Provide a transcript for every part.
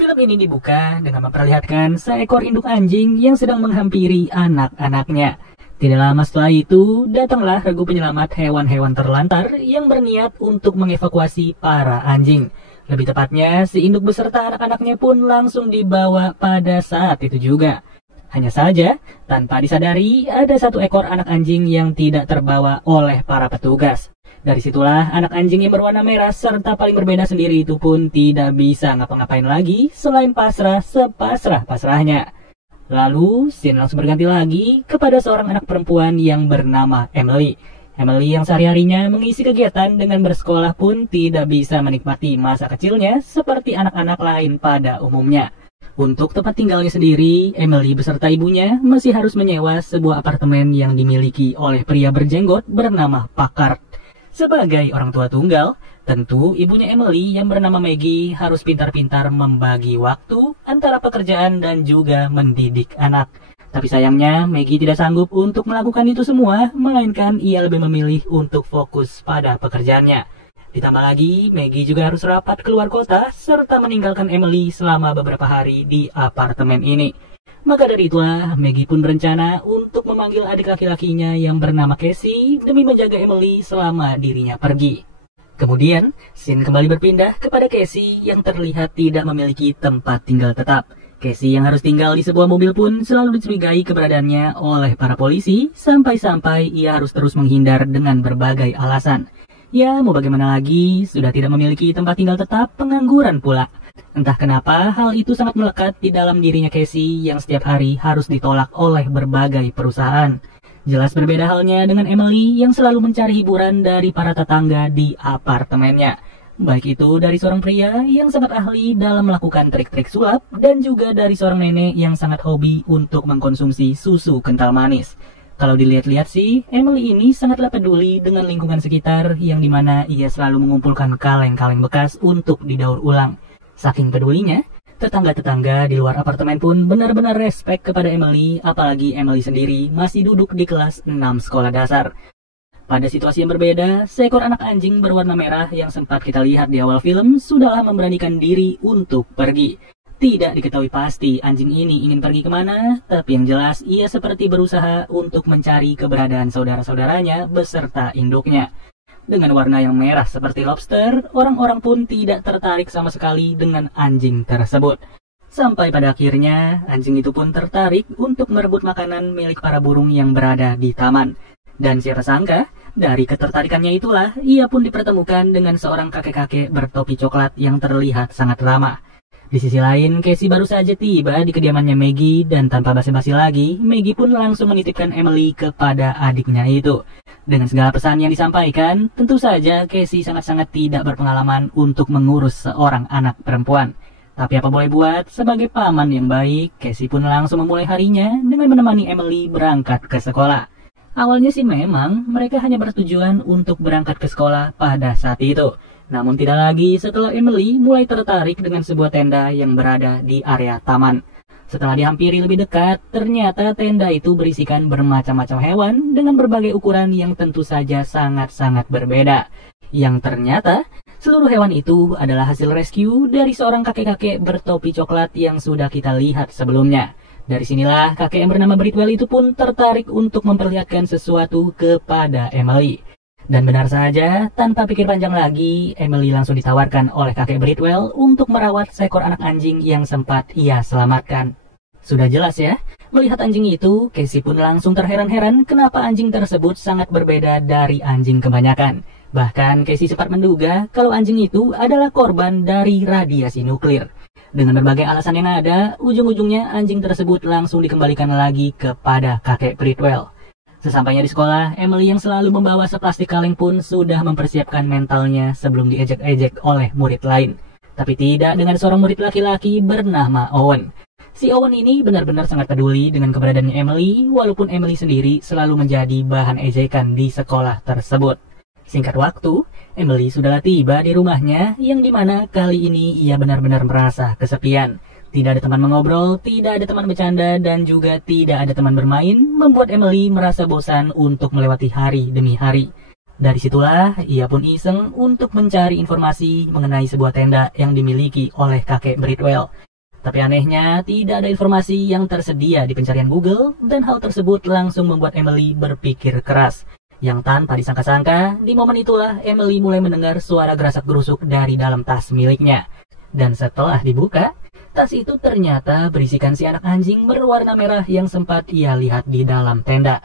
Film ini dibuka dengan memperlihatkan seekor induk anjing yang sedang menghampiri anak-anaknya. Tidak lama setelah itu, datanglah regu penyelamat hewan-hewan terlantar yang berniat untuk mengevakuasi para anjing. Lebih tepatnya, si induk beserta anak-anaknya pun langsung dibawa pada saat itu juga. Hanya saja, tanpa disadari, ada satu ekor anak anjing yang tidak terbawa oleh para petugas. Dari situlah anak anjing yang berwarna merah serta paling berbeda sendiri itu pun tidak bisa ngapa-ngapain lagi selain pasrah sepasrah-pasrahnya. Lalu, scene langsung berganti lagi kepada seorang anak perempuan yang bernama Emily. Emily yang sehari-harinya mengisi kegiatan dengan bersekolah pun tidak bisa menikmati masa kecilnya seperti anak-anak lain pada umumnya. Untuk tempat tinggalnya sendiri, Emily beserta ibunya masih harus menyewa sebuah apartemen yang dimiliki oleh pria berjenggot bernama Packard. Sebagai orang tua tunggal, tentu ibunya Emily yang bernama Maggie harus pintar-pintar membagi waktu antara pekerjaan dan juga mendidik anak. Tapi sayangnya Maggie tidak sanggup untuk melakukan itu semua, melainkan ia lebih memilih untuk fokus pada pekerjaannya. Ditambah lagi, Maggie juga harus rapat keluar kota serta meninggalkan Emily selama beberapa hari di apartemen ini. Maka dari itulah, Maggie pun berencana untuk memanggil adik laki-lakinya yang bernama Casey demi menjaga Emily selama dirinya pergi. Kemudian, scene kembali berpindah kepada Casey yang terlihat tidak memiliki tempat tinggal tetap. Casey yang harus tinggal di sebuah mobil pun selalu dicurigai keberadaannya oleh para polisi, sampai-sampai ia harus terus menghindar dengan berbagai alasan. Ya, mau bagaimana lagi, sudah tidak memiliki tempat tinggal tetap, pengangguran pula. Entah kenapa hal itu sangat melekat di dalam dirinya Casey yang setiap hari harus ditolak oleh berbagai perusahaan. Jelas berbeda halnya dengan Emily yang selalu mencari hiburan dari para tetangga di apartemennya. Baik itu dari seorang pria yang sangat ahli dalam melakukan trik-trik sulap dan juga dari seorang nenek yang sangat hobi untuk mengkonsumsi susu kental manis. Kalau dilihat-lihat sih, Emily ini sangatlah peduli dengan lingkungan sekitar yang dimana ia selalu mengumpulkan kaleng-kaleng bekas untuk didaur ulang. Saking pedulinya, tetangga-tetangga di luar apartemen pun benar-benar respek kepada Emily, apalagi Emily sendiri masih duduk di kelas 6 sekolah dasar. Pada situasi yang berbeda, seekor anak anjing berwarna merah yang sempat kita lihat di awal film sudahlah memberanikan diri untuk pergi. Tidak diketahui pasti anjing ini ingin pergi kemana, tapi yang jelas ia seperti berusaha untuk mencari keberadaan saudara-saudaranya beserta induknya. Dengan warna yang merah seperti lobster, orang-orang pun tidak tertarik sama sekali dengan anjing tersebut. Sampai pada akhirnya, anjing itu pun tertarik untuk merebut makanan milik para burung yang berada di taman. Dan siapa sangka, dari ketertarikannya itulah, ia pun dipertemukan dengan seorang kakek-kakek bertopi coklat yang terlihat sangat ramah. Di sisi lain, Casey baru saja tiba di kediamannya Maggie dan tanpa basa-basi lagi, Maggie pun langsung menitipkan Emily kepada adiknya itu. Dengan segala pesan yang disampaikan, tentu saja Casey sangat-sangat tidak berpengalaman untuk mengurus seorang anak perempuan. Tapi apa boleh buat, sebagai paman yang baik, Casey pun langsung memulai harinya dengan menemani Emily berangkat ke sekolah. Awalnya sih memang mereka hanya bertujuan untuk berangkat ke sekolah pada saat itu. Namun tidak lagi setelah Emily mulai tertarik dengan sebuah tenda yang berada di area taman. Setelah dihampiri lebih dekat, ternyata tenda itu berisikan bermacam-macam hewan dengan berbagai ukuran yang tentu saja sangat-sangat berbeda. Yang ternyata, seluruh hewan itu adalah hasil rescue dari seorang kakek-kakek bertopi coklat yang sudah kita lihat sebelumnya. Dari sinilah kakek yang bernama Britwell itu pun tertarik untuk memperlihatkan sesuatu kepada Emily. Dan benar saja, tanpa pikir panjang lagi, Emily langsung ditawarkan oleh kakek Britwell untuk merawat seekor anak anjing yang sempat ia selamatkan. Sudah jelas ya, melihat anjing itu, Casey pun langsung terheran-heran kenapa anjing tersebut sangat berbeda dari anjing kebanyakan. Bahkan Casey sempat menduga kalau anjing itu adalah korban dari radiasi nuklir. Dengan berbagai alasan yang ada, ujung-ujungnya anjing tersebut langsung dikembalikan lagi kepada kakek Britwell. Sesampainya di sekolah, Emily yang selalu membawa seplastik kaleng pun sudah mempersiapkan mentalnya sebelum diejek-ejek oleh murid lain. Tapi tidak dengan seorang murid laki-laki bernama Owen. Si Owen ini benar-benar sangat peduli dengan keberadaannya Emily, walaupun Emily sendiri selalu menjadi bahan ejekan di sekolah tersebut. Singkat waktu, Emily sudah tiba di rumahnya yang dimana kali ini ia benar-benar merasa kesepian. Tidak ada teman mengobrol, tidak ada teman bercanda, dan juga tidak ada teman bermain, membuat Emily merasa bosan untuk melewati hari demi hari. Dari situlah, ia pun iseng untuk mencari informasi mengenai sebuah tenda yang dimiliki oleh kakek Britwell. Tapi anehnya, tidak ada informasi yang tersedia di pencarian Google, dan hal tersebut langsung membuat Emily berpikir keras. Yang tanpa disangka-sangka, di momen itulah Emily mulai mendengar suara gerasak-gerusuk dari dalam tas miliknya. Dan setelah dibuka, tas itu ternyata berisikan si anak anjing berwarna merah yang sempat ia lihat di dalam tenda.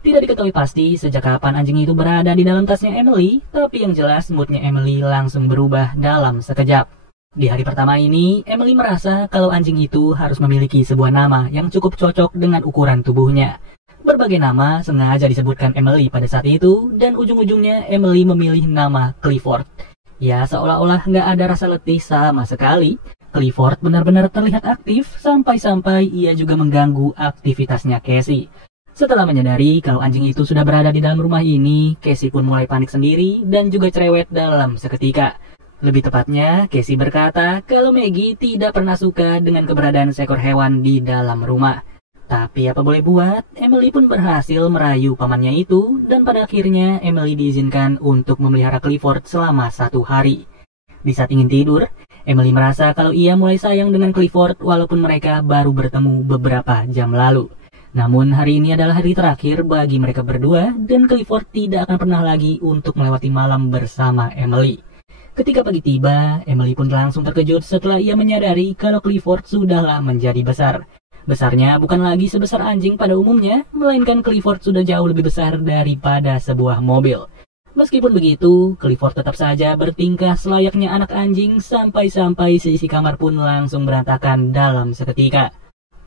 Tidak diketahui pasti sejak kapan anjing itu berada di dalam tasnya Emily, tapi yang jelas moodnya Emily langsung berubah dalam sekejap. Di hari pertama ini, Emily merasa kalau anjing itu harus memiliki sebuah nama yang cukup cocok dengan ukuran tubuhnya. Berbagai nama sengaja disebutkan Emily pada saat itu, dan ujung-ujungnya Emily memilih nama Clifford. Ya, seolah-olah nggak ada rasa letih sama sekali. Clifford benar-benar terlihat aktif, sampai-sampai ia juga mengganggu aktivitasnya Casey. Setelah menyadari kalau anjing itu sudah berada di dalam rumah ini, Casey pun mulai panik sendiri dan juga cerewet dalam seketika. Lebih tepatnya, Casey berkata kalau Maggie tidak pernah suka dengan keberadaan seekor hewan di dalam rumah. Tapi apa boleh buat, Emily pun berhasil merayu pamannya itu, dan pada akhirnya Emily diizinkan untuk memelihara Clifford selama 1 hari. Di saat ingin tidur, Emily merasa kalau ia mulai sayang dengan Clifford walaupun mereka baru bertemu beberapa jam lalu. Namun hari ini adalah hari terakhir bagi mereka berdua, dan Clifford tidak akan pernah lagi untuk melewati malam bersama Emily. Ketika pagi tiba, Emily pun langsung terkejut setelah ia menyadari kalau Clifford sudahlah menjadi besar. Besarnya bukan lagi sebesar anjing pada umumnya, melainkan Clifford sudah jauh lebih besar daripada sebuah mobil. Meskipun begitu, Clifford tetap saja bertingkah selayaknya anak anjing sampai-sampai seisi kamar pun langsung berantakan dalam seketika.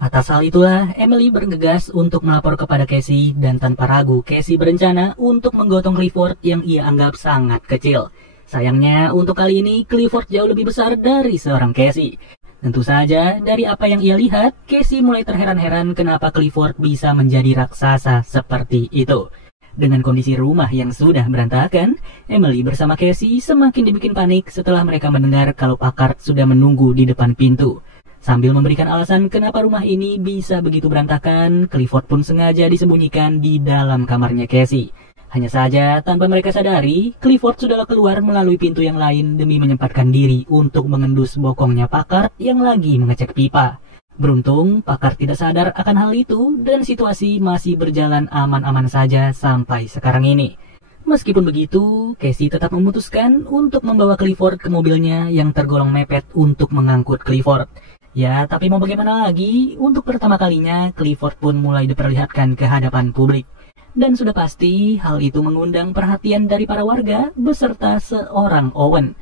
Atas hal itulah, Emily bergegas untuk melapor kepada Casey, dan tanpa ragu Casey berencana untuk menggotong Clifford yang ia anggap sangat kecil. Sayangnya, untuk kali ini Clifford jauh lebih besar dari seorang Casey. Tentu saja, dari apa yang ia lihat, Casey mulai terheran-heran kenapa Clifford bisa menjadi raksasa seperti itu. Dengan kondisi rumah yang sudah berantakan, Emily bersama Casey semakin dibikin panik setelah mereka mendengar kalau Packard sudah menunggu di depan pintu. Sambil memberikan alasan kenapa rumah ini bisa begitu berantakan, Clifford pun sengaja disembunyikan di dalam kamarnya Casey. Hanya saja, tanpa mereka sadari, Clifford sudah keluar melalui pintu yang lain demi menyempatkan diri untuk mengendus bokongnya Packard yang lagi mengecek pipa. Beruntung, Packard tidak sadar akan hal itu dan situasi masih berjalan aman-aman saja sampai sekarang ini. Meskipun begitu, Casey tetap memutuskan untuk membawa Clifford ke mobilnya yang tergolong mepet untuk mengangkut Clifford. Ya, tapi mau bagaimana lagi, untuk pertama kalinya Clifford pun mulai diperlihatkan ke hadapan publik. Dan sudah pasti hal itu mengundang perhatian dari para warga beserta seorang Owen.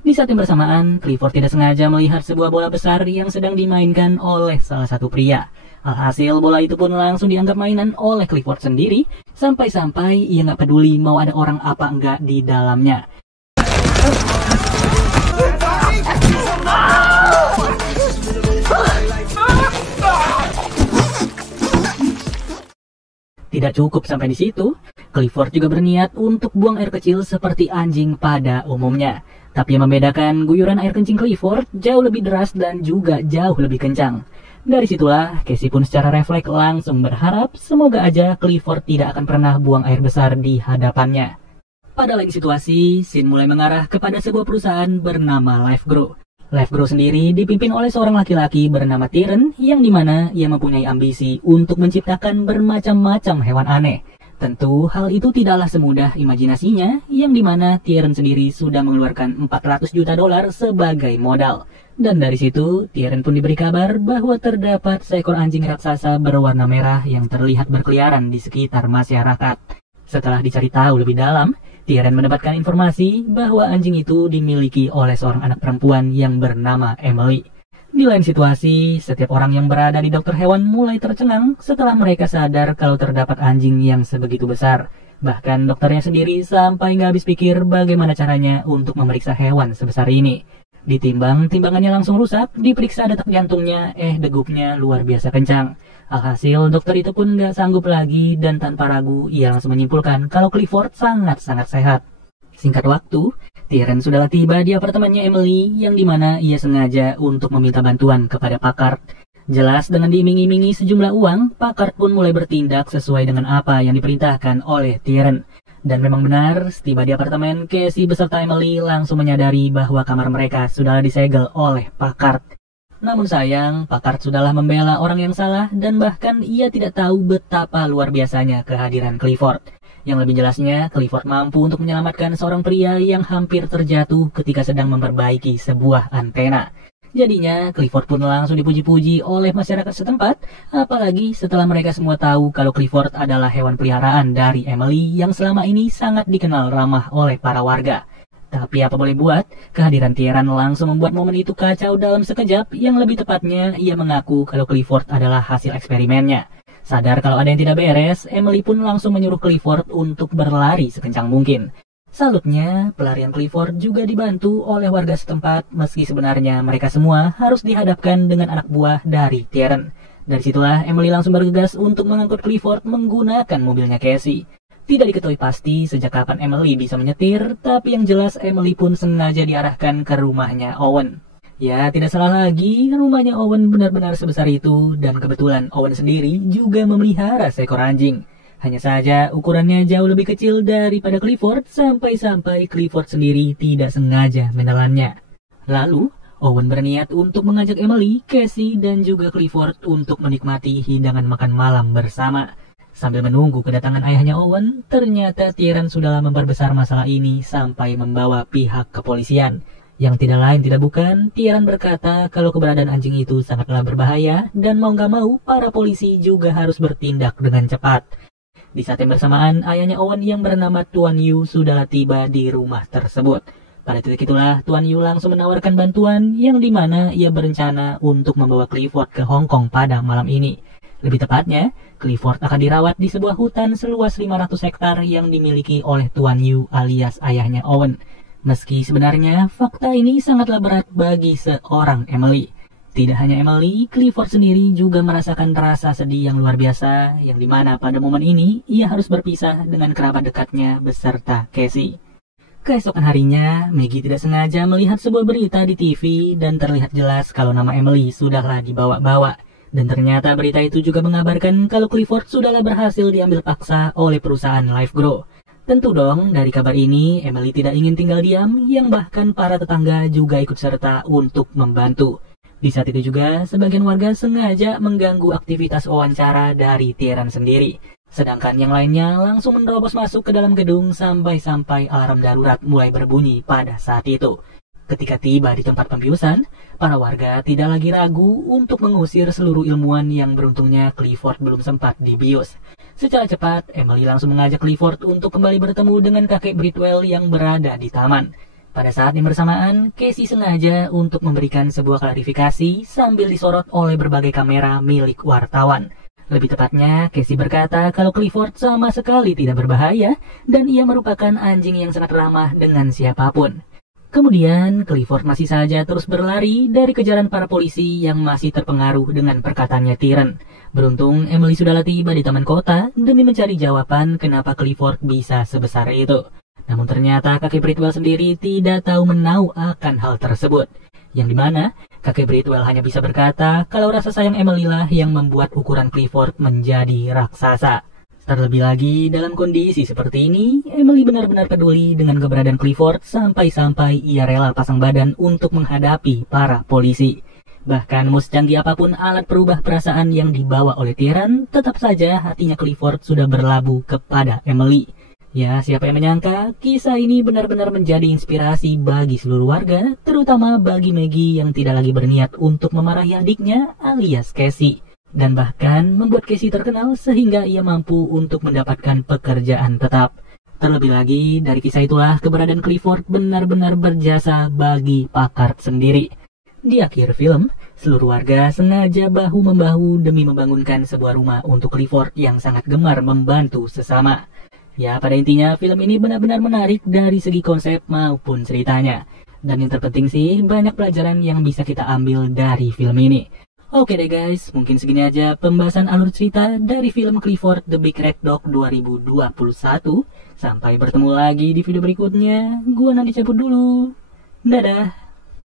Di saat yang bersamaan, Clifford tidak sengaja melihat sebuah bola besar yang sedang dimainkan oleh salah satu pria. Alhasil bola itu pun langsung dianggap mainan oleh Clifford sendiri, sampai-sampai ia nggak peduli mau ada orang apa enggak di dalamnya. Tidak cukup sampai di situ, Clifford juga berniat untuk buang air kecil seperti anjing pada umumnya. Tapi yang membedakan, guyuran air kencing Clifford jauh lebih deras dan juga jauh lebih kencang. Dari situlah, Casey pun secara refleks langsung berharap semoga aja Clifford tidak akan pernah buang air besar di hadapannya. Pada lain situasi, scene mulai mengarah kepada sebuah perusahaan bernama LifeGrow. LifeGrow sendiri dipimpin oleh seorang laki-laki bernama Tyrion yang dimana ia mempunyai ambisi untuk menciptakan bermacam-macam hewan aneh. Tentu hal itu tidaklah semudah imajinasinya yang dimana Tyrion sendiri sudah mengeluarkan $400 juta sebagai modal. Dan dari situ Tyrion pun diberi kabar bahwa terdapat seekor anjing raksasa berwarna merah yang terlihat berkeliaran di sekitar masyarakat. Setelah dicari tahu lebih dalam, Tyrion mendapatkan informasi bahwa anjing itu dimiliki oleh seorang anak perempuan yang bernama Emily. Di lain situasi, setiap orang yang berada di dokter hewan mulai tercengang setelah mereka sadar kalau terdapat anjing yang sebegitu besar. Bahkan dokternya sendiri sampai nggak habis pikir bagaimana caranya untuk memeriksa hewan sebesar ini. Ditimbang, timbangannya langsung rusak, diperiksa detak jantungnya, degupnya luar biasa kencang. Alhasil, dokter itu pun nggak sanggup lagi dan tanpa ragu ia langsung menyimpulkan kalau Clifford sangat-sangat sehat. Singkat waktu, Tyrion sudah tiba di apartemennya Emily yang dimana ia sengaja untuk meminta bantuan kepada Packard. Jelas dengan diiming-imingi sejumlah uang, Packard pun mulai bertindak sesuai dengan apa yang diperintahkan oleh Tyrion. Dan memang benar, setiba di apartemen, Casey beserta Emily langsung menyadari bahwa kamar mereka sudah disegel oleh Packard. Namun sayang, Packard sudahlah membela orang yang salah dan bahkan ia tidak tahu betapa luar biasanya kehadiran Clifford. Yang lebih jelasnya, Clifford mampu untuk menyelamatkan seorang pria yang hampir terjatuh ketika sedang memperbaiki sebuah antena. Jadinya, Clifford pun langsung dipuji-puji oleh masyarakat setempat, apalagi setelah mereka semua tahu kalau Clifford adalah hewan peliharaan dari Emily yang selama ini sangat dikenal ramah oleh para warga. Tapi apa boleh buat, kehadiran Tieran langsung membuat momen itu kacau dalam sekejap, yang lebih tepatnya ia mengaku kalau Clifford adalah hasil eksperimennya. Sadar kalau ada yang tidak beres, Emily pun langsung menyuruh Clifford untuk berlari sekencang mungkin. Salutnya, pelarian Clifford juga dibantu oleh warga setempat, meski sebenarnya mereka semua harus dihadapkan dengan anak buah dari Tieran. Dari situlah Emily langsung bergegas untuk mengangkut Clifford menggunakan mobilnya Casey. Tidak diketahui pasti sejak kapan Emily bisa menyetir, tapi yang jelas Emily pun sengaja diarahkan ke rumahnya Owen. Ya, tidak salah lagi, rumahnya Owen benar-benar sebesar itu, dan kebetulan Owen sendiri juga memelihara seekor anjing. Hanya saja ukurannya jauh lebih kecil daripada Clifford, sampai-sampai Clifford sendiri tidak sengaja menelannya. Lalu, Owen berniat untuk mengajak Emily, Casey, dan juga Clifford untuk menikmati hidangan makan malam bersama. Sambil menunggu kedatangan ayahnya Owen, ternyata Tieran sudah memperbesar masalah ini sampai membawa pihak kepolisian. Yang tidak lain tidak bukan, Tieran berkata kalau keberadaan anjing itu sangatlah berbahaya, dan mau gak mau para polisi juga harus bertindak dengan cepat. Di saat yang bersamaan, ayahnya Owen yang bernama Tuan Yu sudahlah tiba di rumah tersebut. Pada titik itulah, Tuan Yu langsung menawarkan bantuan yang dimana ia berencana untuk membawa Clifford ke Hong Kong pada malam ini. Lebih tepatnya, Clifford akan dirawat di sebuah hutan seluas 500 hektar yang dimiliki oleh Tuan Yu alias ayahnya Owen. Meski sebenarnya fakta ini sangatlah berat bagi seorang Emily. Tidak hanya Emily, Clifford sendiri juga merasakan rasa sedih yang luar biasa, yang dimana pada momen ini ia harus berpisah dengan kerabat dekatnya beserta Casey. Keesokan harinya, Maggie tidak sengaja melihat sebuah berita di TV dan terlihat jelas kalau nama Emily sudahlah dibawa-bawa. Dan ternyata berita itu juga mengabarkan kalau Clifford sudahlah berhasil diambil paksa oleh perusahaan LifeGrow. Tentu dong, dari kabar ini, Emily tidak ingin tinggal diam, yang bahkan para tetangga juga ikut serta untuk membantu. Di saat itu juga, sebagian warga sengaja mengganggu aktivitas wawancara dari Tieran sendiri. Sedangkan yang lainnya langsung menerobos masuk ke dalam gedung sampai-sampai alarm darurat mulai berbunyi pada saat itu. Ketika tiba di tempat pembiusan, para warga tidak lagi ragu untuk mengusir seluruh ilmuwan yang beruntungnya Clifford belum sempat dibius. Secara cepat, Emily langsung mengajak Clifford untuk kembali bertemu dengan kakek Bridwell yang berada di taman. Pada saat yang bersamaan, Casey sengaja untuk memberikan sebuah klarifikasi sambil disorot oleh berbagai kamera milik wartawan. Lebih tepatnya, Casey berkata kalau Clifford sama sekali tidak berbahaya dan ia merupakan anjing yang sangat ramah dengan siapapun. Kemudian, Clifford masih saja terus berlari dari kejaran para polisi yang masih terpengaruh dengan perkataannya Tieran. Beruntung, Emily sudah tiba di taman kota demi mencari jawaban kenapa Clifford bisa sebesar itu. Namun ternyata kakek Bridwell sendiri tidak tahu menau akan hal tersebut. Yang dimana kakek Bridwell hanya bisa berkata kalau rasa sayang Emily lah yang membuat ukuran Clifford menjadi raksasa. Terlebih lagi dalam kondisi seperti ini, Emily benar-benar peduli dengan keberadaan Clifford sampai-sampai ia rela pasang badan untuk menghadapi para polisi. Bahkan mau secanggih apapun alat perubah perasaan yang dibawa oleh Tieran, tetap saja hatinya Clifford sudah berlabuh kepada Emily. Ya, siapa yang menyangka kisah ini benar-benar menjadi inspirasi bagi seluruh warga, terutama bagi Maggie yang tidak lagi berniat untuk memarahi adiknya alias Casey. Dan bahkan membuat Casey terkenal sehingga ia mampu untuk mendapatkan pekerjaan tetap. Terlebih lagi, dari kisah itulah keberadaan Clifford benar-benar berjasa bagi Packard sendiri. Di akhir film, seluruh warga sengaja bahu-membahu demi membangunkan sebuah rumah untuk Clifford yang sangat gemar membantu sesama. Ya, pada intinya film ini benar-benar menarik dari segi konsep maupun ceritanya. Dan yang terpenting sih, banyak pelajaran yang bisa kita ambil dari film ini. Oke deh guys, mungkin segini aja pembahasan alur cerita dari film Clifford the Big Red Dog 2021. Sampai bertemu lagi di video berikutnya. Gua Nandi cabut dulu. Dadah.